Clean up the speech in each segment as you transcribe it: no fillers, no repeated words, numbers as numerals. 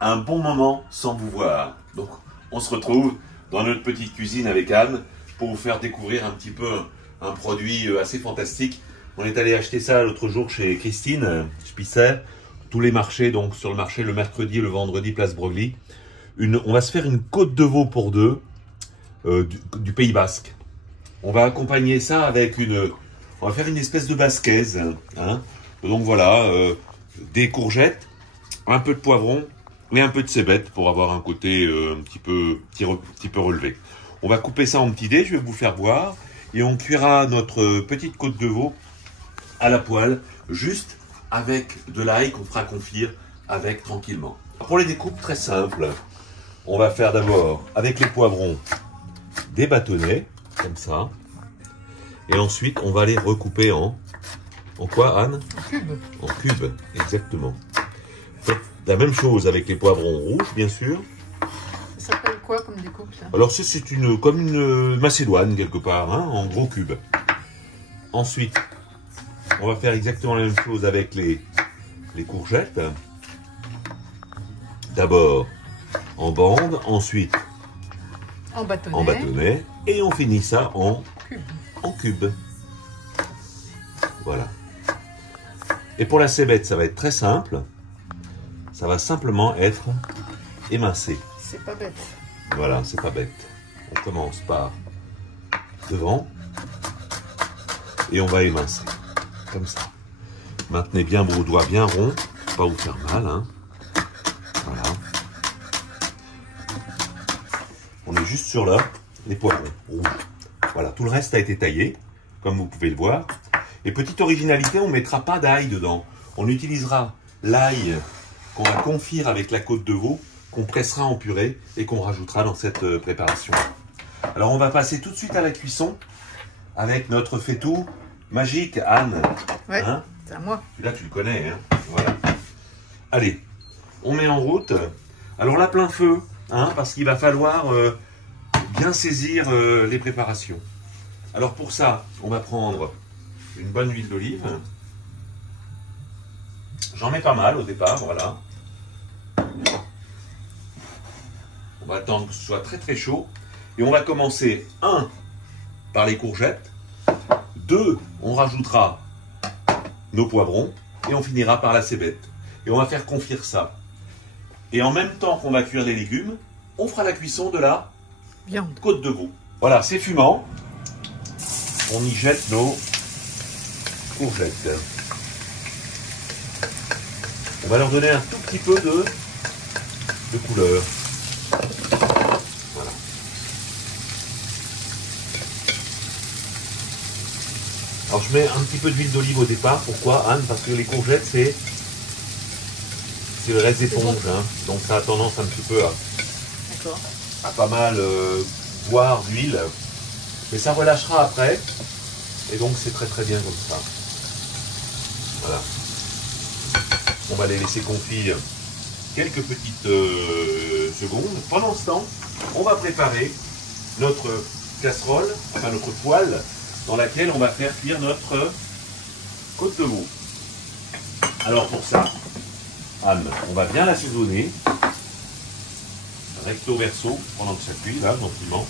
un bon moment sans vous voir. Donc on se retrouve dans notre petite cuisine avec Anne pour vous faire découvrir un petit peu un produit assez fantastique. On est allé acheter ça l'autre jour chez Christine Spisser, tous les marchés, donc sur le marché le mercredi et le vendredi, place Broglie. On va se faire une côte de veau pour deux du Pays Basque. On va accompagner ça avec on va faire une espèce de basquaise. Hein. Donc voilà, des courgettes, un peu de poivron et un peu de cébette pour avoir un côté un petit peu relevé. On va couper ça en petits dés, je vais vous faire voir. Et on cuira notre petite côte de veau à la poêle, juste avec de l'ail qu'on fera confire avec tranquillement. Pour les découpes, très simple. On va faire d'abord, avec les poivrons, des bâtonnets, comme ça. Et ensuite, on va les recouper en quoi, Anne? En cubes. En cubes, exactement. Faites la même chose avec les poivrons rouges, bien sûr. Ça s'appelle quoi comme découpe, ça? Alors ça, c'est comme une macédoine, quelque part, hein, en gros cubes. Ensuite, on va faire exactement la même chose avec les courgettes. D'abord en bande, ensuite en bâtonnet, et on finit ça en cubes. Voilà. Et pour la cébette, ça va être très simple. Ça va simplement être émincé. C'est pas bête. Voilà, c'est pas bête. On commence par devant et on va émincer. Comme ça. Maintenez bien vos doigts bien ronds, pas vous faire mal. Hein. Voilà. On est juste sur les poivrons rouges. Voilà, tout le reste a été taillé, comme vous pouvez le voir. Et petite originalité, on ne mettra pas d'ail dedans. On utilisera l'ail qu'on va confire avec la côte de veau, qu'on pressera en purée et qu'on rajoutera dans cette préparation. Alors on va passer tout de suite à la cuisson avec notre faitout magique, Anne. Ouais, hein, c'est à moi. là tu le connais, hein. Voilà. Allez, on met en route. Alors là, plein feu, hein, parce qu'il va falloir bien saisir les préparations. Alors pour ça, on va prendre une bonne huile d'olive. J'en mets pas mal au départ, voilà. On va attendre que ce soit très très chaud. Et on va commencer, 1, par les courgettes. 2, on rajoutera nos poivrons. Et on finira par la cébette. Et on va faire confire ça. Et en même temps qu'on va cuire les légumes, on fera la cuisson de la viande. Côte de veau. Voilà, c'est fumant. On y jette nos courgettes. On va leur donner un tout petit peu de couleur. Voilà. Alors je mets un petit peu d'huile d'olive au départ. Pourquoi, Anne? Parce que les courgettes, c'est le reste d'éponge. Hein. Donc ça a tendance un petit peu à pas mal boire d'huile. Mais ça relâchera après. Et donc c'est très très bien comme ça. Voilà. On va les laisser confire quelques petites secondes. Pendant ce temps, on va préparer notre casserole, enfin notre poêle, dans laquelle on va faire cuire notre côte de veau. Alors pour ça, Anne, on va bien l'assaisonner. Recto verso, pendant que ça cuit, là, gentiment.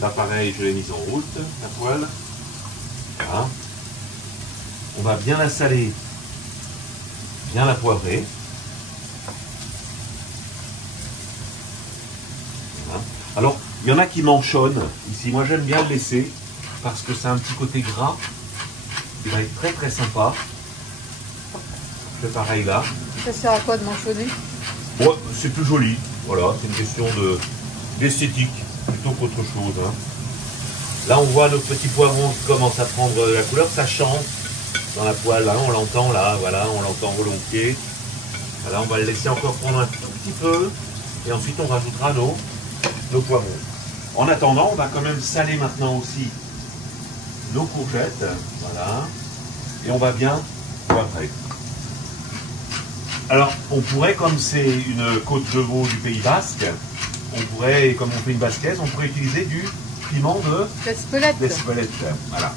Là, pareil, je l'ai mise en route, la poêle. Voilà. On va bien la saler, bien la poivrer. Voilà. Alors, il y en a qui manchonnent. Ici, moi, j'aime bien le laisser parce que c'est un petit côté gras. Il va être très très sympa. Je fais pareil là. Ça sert à quoi de manchonner? Bon, c'est plus joli. Voilà, c'est une question d'esthétique plutôt qu'autre chose. Hein. Là, on voit nos petits poivrons qui commencent à prendre de la couleur. Ça chante dans la poêle. Hein, on l'entend là, voilà, on l'entend volontiers. Voilà, on va le laisser encore prendre un tout petit peu. Et ensuite, on rajoutera nos poivrons. En attendant, on va quand même saler maintenant aussi nos courgettes. Voilà. Et on va bien poivrer. Alors, on pourrait, comme c'est une côte de veau du Pays Basque, on pourrait, comme on fait une basquaise, on pourrait utiliser du piment d'Espelette. Voilà.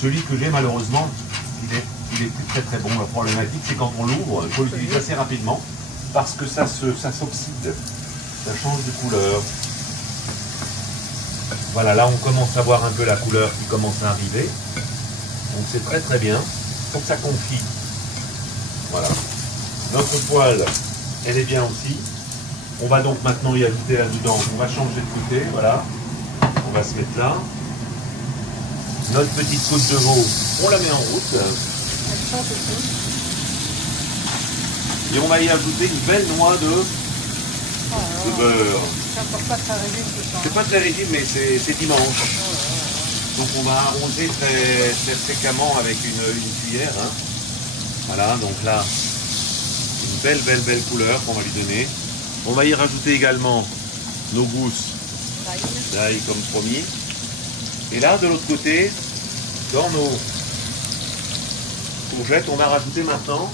Celui que j'ai, malheureusement, il est très très bon. La problématique, c'est quand on l'ouvre, il faut l'utiliser assez rapidement. parce que ça s'oxyde, ça change de couleur. Voilà, là on commence à voir un peu la couleur qui commence à arriver. Donc c'est très très bien. Il faut que ça confie. Voilà. Notre poêle, elle est bien aussi. On va donc maintenant y ajouter là-dedans. On va changer de côté, voilà. On va se mettre là. Notre petite côte de veau, on la met en route. Et on va y ajouter une belle noix de beurre. C'est pas très rigide, mais c'est dimanche. Donc on va arroser très fréquemment avec une cuillère. Hein. Voilà, donc là, une belle couleur qu'on va lui donner. On va y rajouter également nos gousses d'ail comme promis. Et là, de l'autre côté, dans nos courgettes, on va rajouter maintenant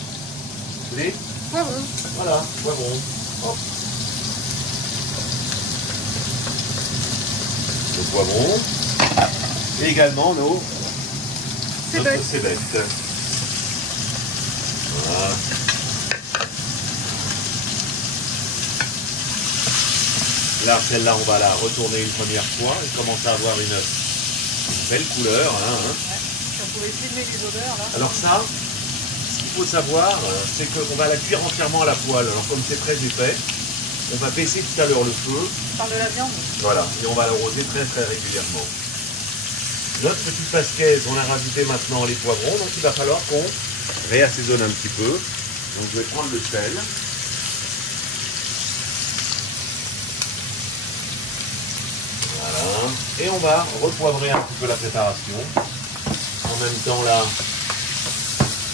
les poivrons. Voilà, poivrons. Hop. Le poivron. Et également notre cébette. Voilà. Là, celle-là, on va la retourner une première fois et commencer à avoir une belle couleur. Hein. Ouais. On pouvait filmer les odeurs là. Alors ça, ce qu'il faut savoir, c'est qu'on va la cuire entièrement à la poêle. Alors comme c'est très épais, on va baisser tout à l'heure le feu. On parle de la viande. Voilà, et on va l'arroser très régulièrement. Notre petite pasquaise, on a rajouté maintenant les poivrons, donc il va falloir qu'on réassaisonne un petit peu. Donc je vais prendre le sel. Voilà. Et on va repoivrer un petit peu la préparation. En même temps là,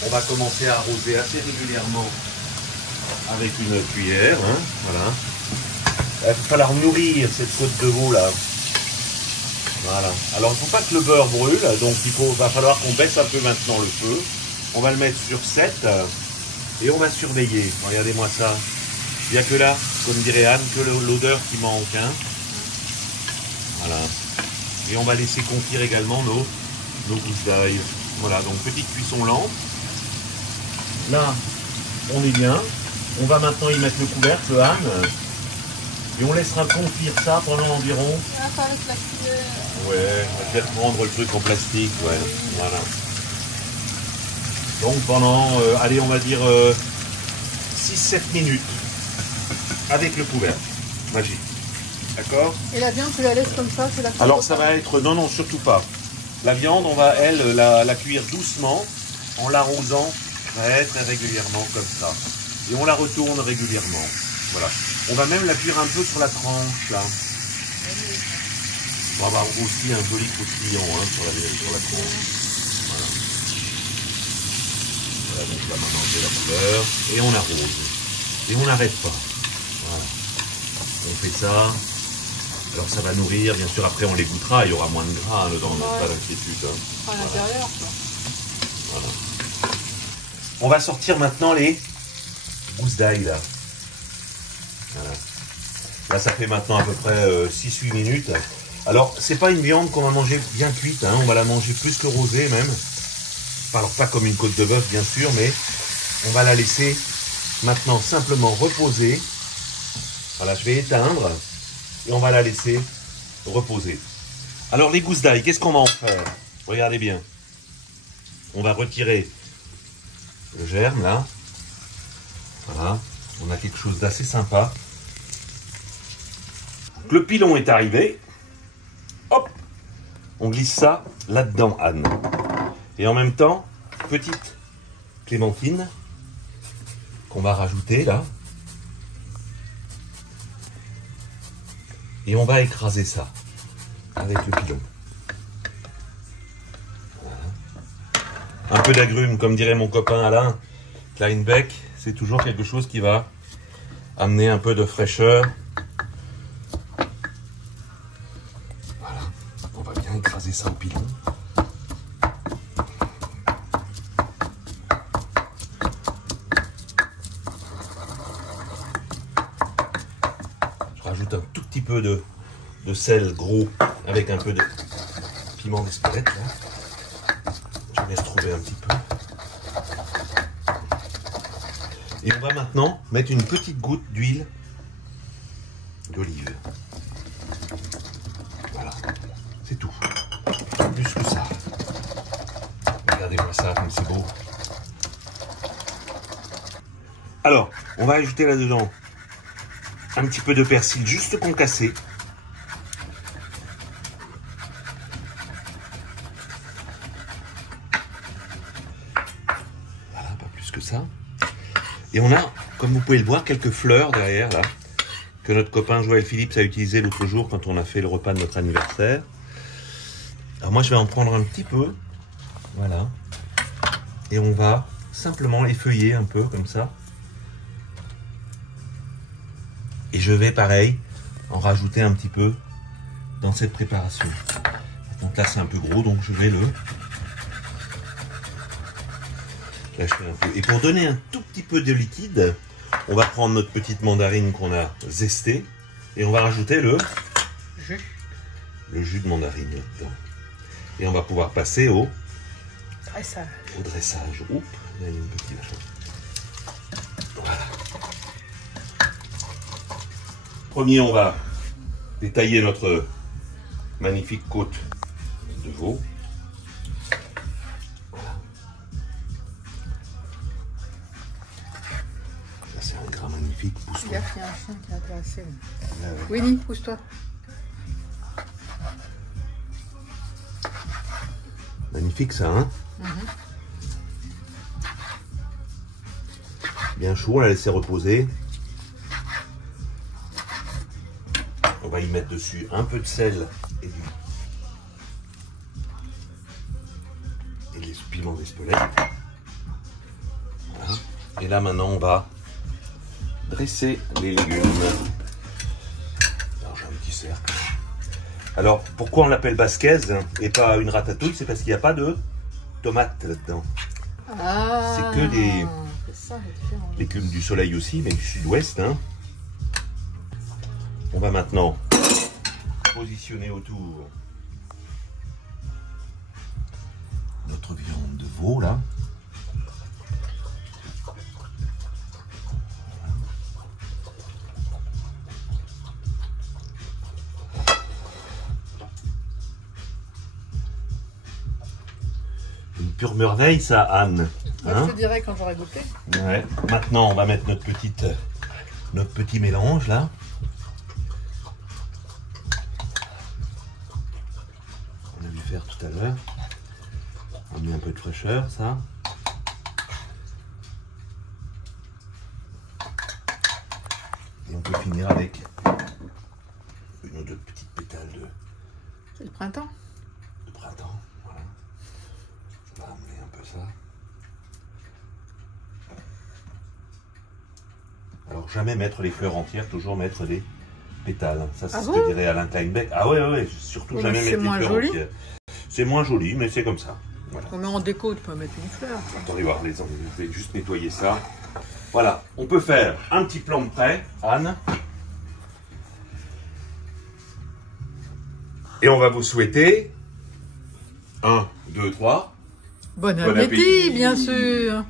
on va commencer à arroser assez régulièrement avec une cuillère. Hein. Voilà. Il va falloir nourrir cette côte de veau là. Voilà. Alors il ne faut pas que le beurre brûle, donc va falloir qu'on baisse un peu maintenant le feu. On va le mettre sur 7 et on va surveiller. Regardez-moi ça. Il n'y a que là, comme dirait Anne, que l'odeur qui manque. Hein. Voilà. Et on va laisser confire également nos gousses d'ail. Voilà, donc petite cuisson lente. Là, on est bien. On va maintenant y mettre le couvercle, Anne. Et on laissera confire ça pendant environ... Ah, avec la cuillère. Ouais, on va peut-être prendre le truc en plastique, ouais. Oui. Voilà. Donc pendant, allez, on va dire 6-7 minutes avec le couvercle. Magique. D'accord? Et la viande, tu la laisses comme ça, c'est la cuire. Alors ça va être... Non, surtout pas. La viande, on va, elle, la cuire doucement, en l'arrosant très régulièrement comme ça. Et on la retourne régulièrement. Voilà. On va même la cuire un peu sur la tranche, là. Pour avoir aussi un joli croustillant hein, sur la tranche. Voilà. Voilà, donc là maintenant j'ai la couleur. Et on arrose. Et on n'arrête pas. Voilà. On fait ça. Alors ça va nourrir, bien sûr, après on les goûtera, il y aura moins de gras dedans, ouais. Pas d'inquiétude. Hein. À l'intérieur, quoi. Voilà. On va sortir maintenant les gousses d'ail, là. Voilà. Là, ça fait maintenant à peu près 6-8 minutes. Alors, c'est pas une viande qu'on va manger bien cuite, hein. On va la manger plus que rosée, même. Alors, pas comme une côte de bœuf, bien sûr, mais on va la laisser maintenant simplement reposer. Voilà, je vais éteindre. Et on va la laisser reposer. Alors les gousses d'ail, qu'est-ce qu'on va en faire? Regardez bien. On va retirer le germe là. Voilà. On a quelque chose d'assez sympa. Donc, le pilon est arrivé. Hop! On glisse ça là-dedans, Anne. Et en même temps, petite clémentine qu'on va rajouter là. Et on va écraser ça avec le pilon. Voilà. Un peu d'agrumes, comme dirait mon copain Alain Kleinbeck, c'est toujours quelque chose qui va amener un peu de fraîcheur. Voilà, on va bien écraser ça au pilon. Rajoute un tout petit peu de sel gros avec un peu de piment d'Espelette. Je laisse trouver un petit peu. Et on va maintenant mettre une petite goutte d'huile d'olive. Voilà, c'est tout. Pas plus que ça. Regardez-moi ça, comme c'est beau. Alors, on va ajouter là-dedans un petit peu de persil juste concassé. Voilà, pas plus que ça. Et on a, comme vous pouvez le voir, quelques fleurs derrière, là, que notre copain Joël Philippe a utilisé l'autre jour quand on a fait le repas de notre anniversaire. Alors moi, je vais en prendre un petit peu. Voilà. Et on va simplement effeuiller un peu, comme ça. Et je vais, pareil, en rajouter un petit peu dans cette préparation. Donc là, c'est un peu gros, donc je vais le lâcher un peu. Et pour donner un tout petit peu de liquide, on va prendre notre petite mandarine qu'on a zestée et on va rajouter le jus de mandarine là-dedans. Et on va pouvoir passer au dressage. Oups, là, il y a une petite vache. Voilà. Premier, on va détailler notre magnifique côte de veau. Voilà. Ça, c'est un grain magnifique. Pousse-toi. Il y a un chien qui est intéressé. Ouais, ouais. Winnie, pousse-toi. Magnifique, ça, hein? Bien chaud, on l'a laissé reposer. On va y mettre dessus un peu de sel et des piments d'Espelette. Voilà. Et là maintenant on va dresser les légumes. Alors j'ai un petit cercle. Alors pourquoi on l'appelle basquaise et pas une ratatouille? C'est parce qu'il n'y a pas de tomates là-dedans. Ah, c'est que des ça, différent. légumes du soleil aussi, mais du sud-ouest. Hein. On va maintenant positionner autour notre viande de veau là. Une pure merveille ça, Anne. Hein? Je te dirai quand j'aurai goûté. Ouais. Maintenant on va mettre notre petit mélange là. Faire tout à l'heure. On met un peu de fraîcheur, ça. Et on peut finir avec une ou deux petites pétales C'est le printemps. De printemps, voilà. Ça va amener un peu ça. Alors jamais mettre les fleurs entières, toujours mettre des pétales. Ça, c'est ce que dirait Alain Kleinbeck. Ah ouais, surtout jamais mettre les fleurs entières. C'est moins joli, mais c'est comme ça. Voilà. Mais en déco, tu peux mettre une fleur. Attendez voir les enlever. Je vais juste nettoyer ça. Voilà, on peut faire un petit plan de prêt, Anne. Et on va vous souhaiter 1, 2, 3. Bon appétit, bien sûr.